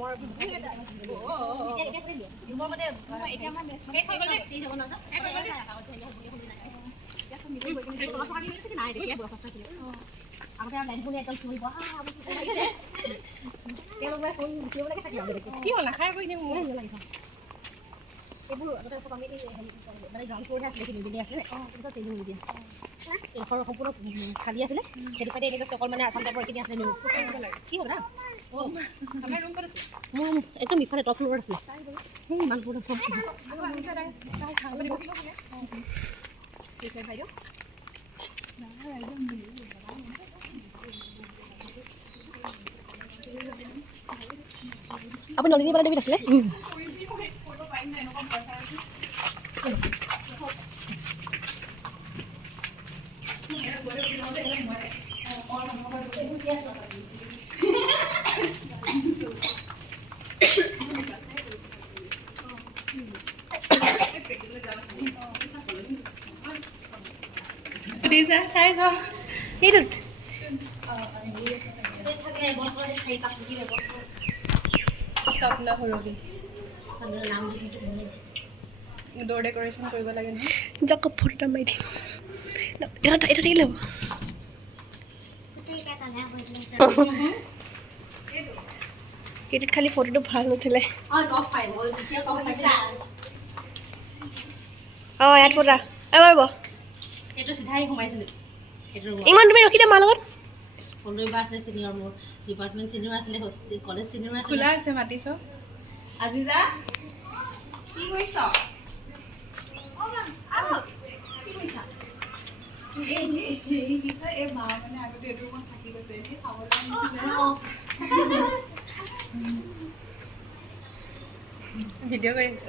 আমৰ মানে এতিয়া মানে শেষ হৈ গ'লে চিজ হ'ব নহয় শেষ হৈ গ'লে নাই দেখি বয়স আছিলে আগতে লাইন বলে একদম চুই বহা আমি কি কৰিছে তেওঁলোকে ফোন দিবলৈকে থাকে আমি দেখি কি হ'ল নাখায় কৈ দিম মোৰ লাগি এইবোৰ আগতে সব আমি মানে গ্ৰাউণ্ড ফ্ল'ৰহে আছিলে কিনি আছিলে পিছত চেঞ্জ হৈ দিয়া এইখন সম্পূৰ্ণ খালী আছিলে সেইটো পাই এনেকৈ অকল মানে আসাম টাইপৰ কিনি আছিলে নিউ কি হ'ব না অঁ আমাৰ ৰুম ক'ত আছে মোৰ একদম ইফালে টপ ফ্ল'ৰত আছিলে ইমান পুৰা ফোন আপুনি নলিনী বালা দেৱীত আছিলে চাই যাওঁ সেইটোত স্বপ্ন সৰবী ড'ৰ ডেক'ৰেশ্যন কৰিব লাগে নহয় যাক ফটো এটা মাৰি দিম এটা থাকিলে হ'ব সেইটোত খালি ফটোটো ভাল নুঠিলে অঁ ইয়াত ফটা এবাৰ ব এইটো সিধাই সোমাইছিল এইটো ইমান তুমি ৰখি দিয়া মাৰ লগত কলেজ আছিলে সিনিয়ৰ মোৰ ডিপাৰ্টমেণ্ট সিনিয়ৰ আছিলে কলেজ সিনিয়ৰ আছিলে খোলা আছে মাতিছ আজি যা কি কৰিছ এই মা মানে আগতে এইটো ৰুমত থাকি গৈছে সেই খাবলৈ ভিডিঅ' কৰি আহিছ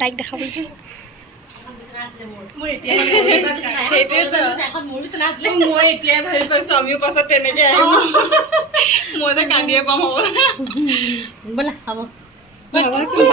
তাইক দেখাবলৈ মোৰ এতিয়াই মই এতিয়াই ভাবি পাইছোঁ আমিও পাছত তেনেকৈ আহিম মই যে কান্দিয়ে পাম হ'ব ব'লা হ'ব ভাবাচোন